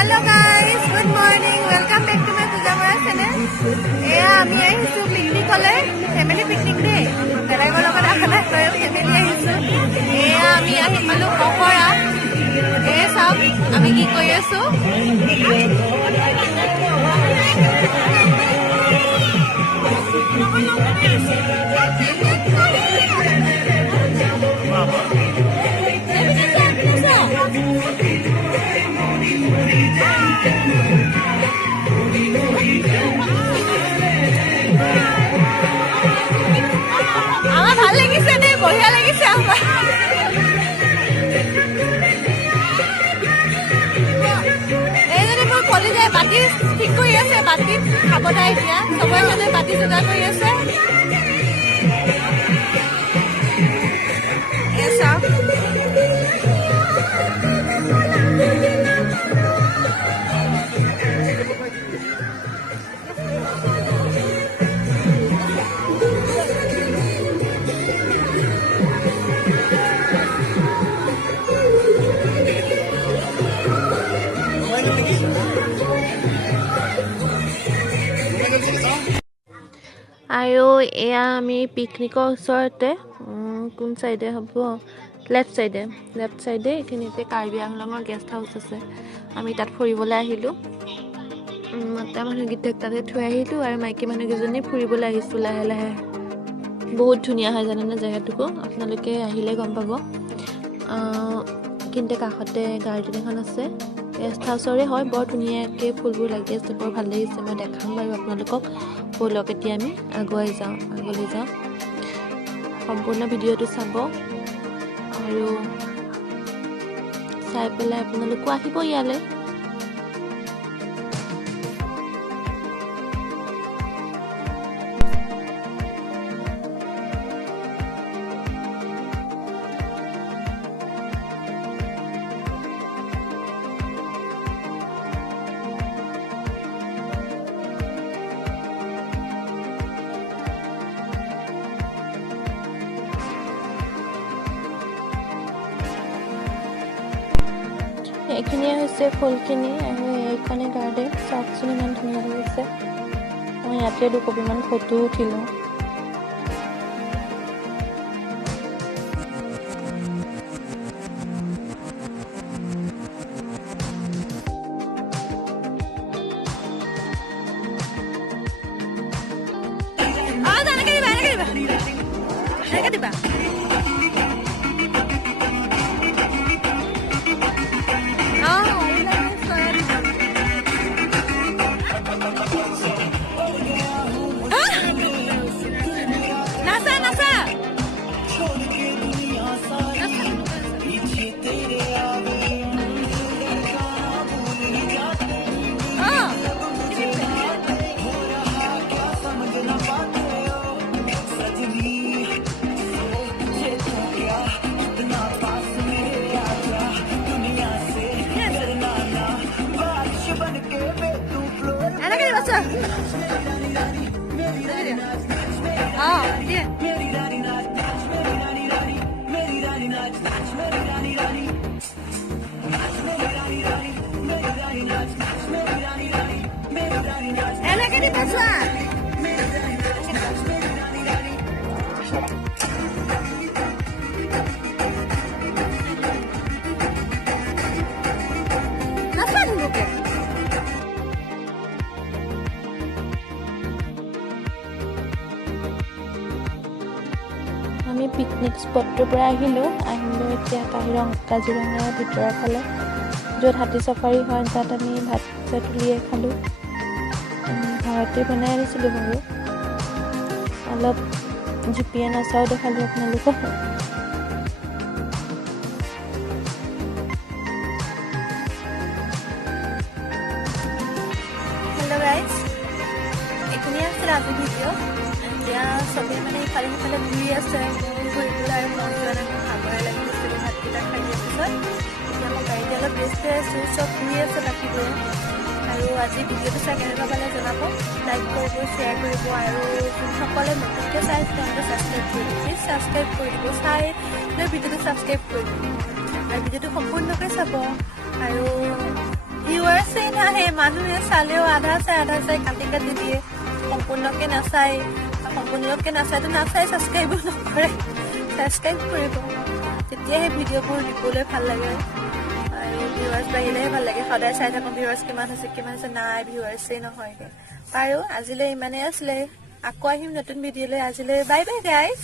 Hello guys, good morning. Welcome back to my Pujamara channel. আমি আহিছো পিকনিকলে, family picnic দে। বেলেগৰ লগত আহা নাই, ফ্যামিলি আহিছো। আমি আহিলো পকৰা। চাওক আমি কি কৰি আছো। আমাৰ ভাল লাগিছে দেই, বঢ়িয়া লাগিছে আমাৰ। এইজনী মোৰ কলিজাই বাতি ঠিক কৰি আছে, বাতি খাব তাই এতিয়া চবৰে মানে বাতি যোগাৰ কৰি আছে। চাওক আৰু এয়া আমি পিকনিকৰ ওচৰতে কোন চাইডে হ'ব, লেফ্ট চাইডে এইখিনিতে কাৰ্বি আংলঙৰ গেষ্ট হাউচ আছে। আমি তাত ফুৰিবলৈ আহিলোঁ। মতা মানুহকেইটাক তাতে থৈ আহিলোঁ আৰু মাইকী মানুহকেইজনী ফুৰিবলৈ আহিছোঁ লাহে লাহে। বহুত ধুনীয়া হয় জানেনে জেগাটুকু, আপোনালোকে আহিলে গম পাব। কিন্তু কাষতে গাৰ্ডেন এখন আছে, গেষ্ট হাউচৰে হয়। বৰ ধুনীয়াকৈ ফুলবোৰ লাগি আছে, বৰ ভাল লাগিছে। মই দেখাম বাৰু আপোনালোকক। ব'লক এতিয়া আমি আগলৈ যাওঁ। সম্পূৰ্ণ ভিডিঅ'টো চাব আৰু চাই পেলাই আপোনালোকো আহিব ইয়ালৈ। এইখিনিয়ে হৈছে ফুলখিনি আৰু এইখনে গাৰ্ডেন। চাওকচোন ইমান ধুনীয়া লাগিছে। মই ইয়াতে দুকপিমান ফটো উঠিলোঁ। আমি পিকনিক স্পটটোৰ পৰা আহিলোঁ এতিয়া কাজিৰঙাৰ ভিতৰৰ ফালে, য'ত হাতী চাফাৰী হয়। তাত আমি ভাত চাত উলিয়াই খালোঁ। ঘৰতে বনাই আনিছিলোঁ বাৰু। অলপ জুপিয়া নাচাও দেখালোঁ আপোনালোকক। হেল্ল' গাইজ, এইখিনিয়ে আছিলে আজি ভিডিঅ'। এতিয়া চবেই মানে ইফালে সিফালে ঘূৰি আছে, ঘূৰিবলৈ আৰু মন যোৱা নাই, ভাগৰে লাগি গৈছিলে ভাতকেইটা খাই দিয়াৰ পিছত। এতিয়া মই গাড়ীতে অলপ ৰেষ্ট লৈ আছোঁ, চব ঘূৰি আছে বাকীবোৰে। আৰু আজি ভিডিঅ'টো চাই কেনেকুৱা পালে জনাব, লাইক কৰিব, শ্বেয়াৰ কৰিব আৰু যোনসকলে নতুনকৈ চাই তেওঁলোকে ছাবস্ক্ৰাইব কৰি দিব। প্লিজ ছাবস্ক্ৰাইব কৰি দিব, চাই লৈ ভিডিঅ'টো ছাবস্ক্ৰাইব কৰি দিব আৰু ভিডিঅ'টো সম্পূৰ্ণকৈ চাব। আৰু ভিউৱাৰ্ছ ভিউৱাৰ্ছে নাহে মানুহে চালেও আধা চাই কাটি দিয়ে সম্পূৰ্ণকে নাচায় তো নাচাই ছাবস্ক্ৰাইব নকৰে ছাবস্ক্ৰাইব কৰিব তেতিয়াহে ভিডিঅ'বোৰ দিবলৈ ভাল লাগে আৰু ভিউৱাৰ্ছ বাঢ়িলেহে ভাল লাগে সদায় চাই থাকোঁ ভিউৱাৰ্ছ কিমান হৈছে নাই ভিউৱাৰ্ছে নহয়গে বাৰু আজিলৈ ইমানেই আছিলে আকৌ আহিম নতুন ভিডিঅ'লৈ আজিলৈ বাই বাই গাইজ